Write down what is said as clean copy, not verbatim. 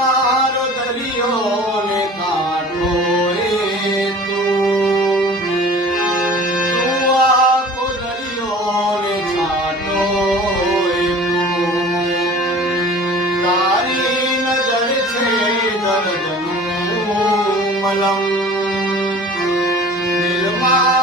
મારો દરિયો ને કાંઠો એ તું આખો દરિયો ને છાંટો એ તું તારી નજર છે દર્દનું મલમ દિલમાં